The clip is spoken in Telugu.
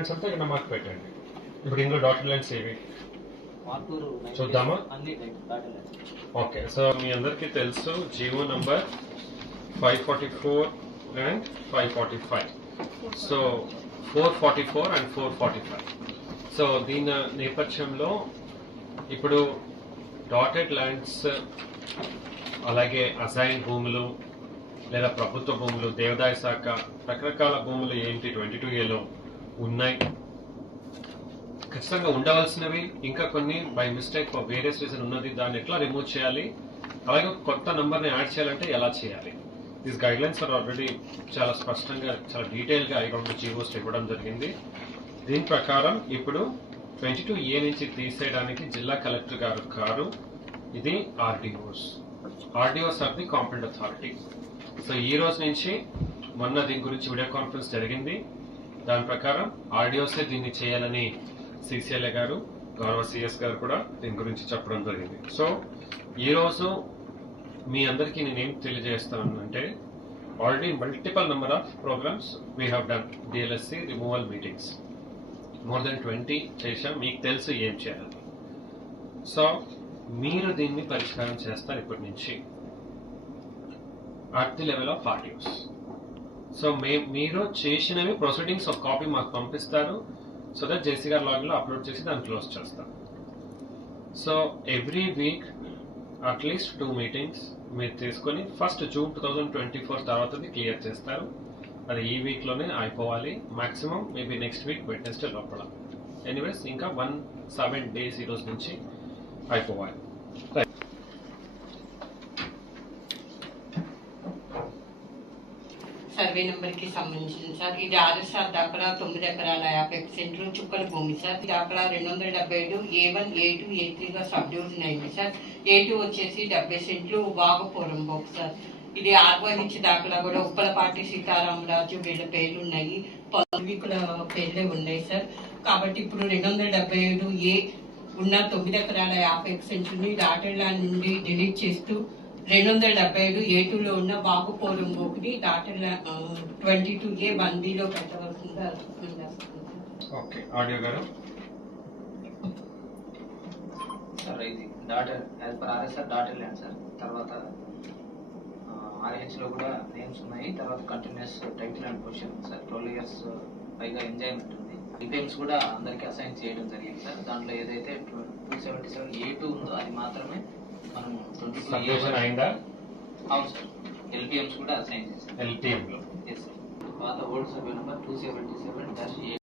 ల్యాండ్స్ అంతా ఇక్కడ మార్క్ పెట్టండి. ఇప్పుడు ఇందులో డాటెడ్ ల్యాండ్స్ ఏవి చూద్దామా? ఓకే, సో మీ అందరికీ తెలుసు GO number 544 and 545. So 444 and 445. So దీని నేపథ్యంలో ఇప్పుడు డాటెడ్ ల్యాండ్స్ అలాగే అసైన్ భూములు లేదా ప్రభుత్వ భూములు, దేవాదాయ శాఖ రకరకాల భూములు ఏంటి 22A ఉన్నాయి, ఖచ్చితంగా ఉండవలసినవి, ఇంకా కొన్ని by mistake for various reason ఉన్నది, దాన్ని ఎట్లా రిమూవ్ చేయాలి, అలాగే కొత్త నంబర్ని యాడ్ చేయాలంటే ఎలా చేయాలి. These guidelines are already చాలా స్పష్టంగా చాలా డీటెయిల్గా ఈ రెండు జీవోస్ ఇవ్వడం జరిగింది. దీని ప్రకారం ఇప్పుడు 22A నుంచి తీసేయడానికి జిల్లా కలెక్టర్ గారు ఇది RDOs are the competent authority. So ఈ రోజు నుంచి మొన్న దీని గురించి వీడియో కాన్ఫరెన్స్ జరిగింది. దాని ప్రకారం ఆర్డీఓసే దీన్ని చేయాలని సిసిఎల్ఏ గారు, గౌరవ సిఎస్ గారు కూడా దీని గురించి చెప్పడం జరిగింది. సో ఈరోజు మీ అందరికీ నేనేం తెలియజేస్తానంటే already multiple number of programs we have done. DLSC removal meetings more than 20 చేశాం. మీకు తెలుసు ఏం చేయాలి. సో మీరు దీన్ని పరిష్కారం చేస్తారు ఇప్పటి నుంచి at the level of RDOs. So మీరు చేసినవి ప్రొసీడింగ్స్ ఒక కాపీ మాకు పంపిస్తారు. సో దట్ జేసీ గారు లాగిన్లో అప్లోడ్ చేసి దాన్ని క్లోజ్ చేస్తాం. So every week at least 2 meetings మీరు తీసుకొని ఫస్ట్ జూన్ 2024 తర్వాత క్లియర్ చేస్తారు. అది ఈ వీక్లోనే అయిపోవాలి. Maximum maybe next week Wednesday లోపల. ఎనీవేస్ ఇంకా 7 days ఈ రోజు నుంచి అయిపోవాలి. సర్వే నెంబర్ కి సంబంధించింది సార్. ఇది ఆర్ఎస్ఆర్ దాఖలా 9 ఎకరాల 50 సెంట్లు చుక్కల భూమి సార్. దాఖలా 277 A1 A2 A3గా సబ్ డివిజన్ అయింది సార్. A2 వచ్చేసి 70 సెంట్లు వాగపురం బోక్ సార్. ఇది ఆర్వానిచ్చి దాఖలా కూడా ఉప్పలపాటి సీతారామరాజు వీళ్ళ పేర్లు ఉన్నాయి, పౌర్వికుల పేర్లే ఉన్నాయి సార్. కాబట్టి ఇప్పుడు 277A ఉన్న 9 ఎకరాల 50 సెంట్లని డాటెడ్ ల్యాండ్ నుండి డిలీట్ చేస్తూ 277 A2లో ఉన్న వాగుపోరం బోకుని డాటెడ్ 22A 1Dలో పెట్టవలసిందిగా ఓకే ఆడియో గారు. సార్ ఇది డాటర్ as per RSR dotted land sir. తర్వాత ఆర్హెచ్లో కూడా నేమ్స్ ఉన్నాయి. తర్వాత continuous title and position sir. 12 years పైగా ఎంజాయ్మెంట్ ఉంది. డిపెండ్స్ కూడా అందరికీ అసైన్ చేయడం జరిగింది సార్. దాంట్లో ఏదైతే 277A2 ఉందో అది మాత్రమే మనం 22A అయిందా? అవును సార్. ఎల్పిఎంస్ కూడా అసైన్ చేశారు. ఎల్పిఎంలో పాత ఓల్డ్ సర్వే నెంబర్ 277-A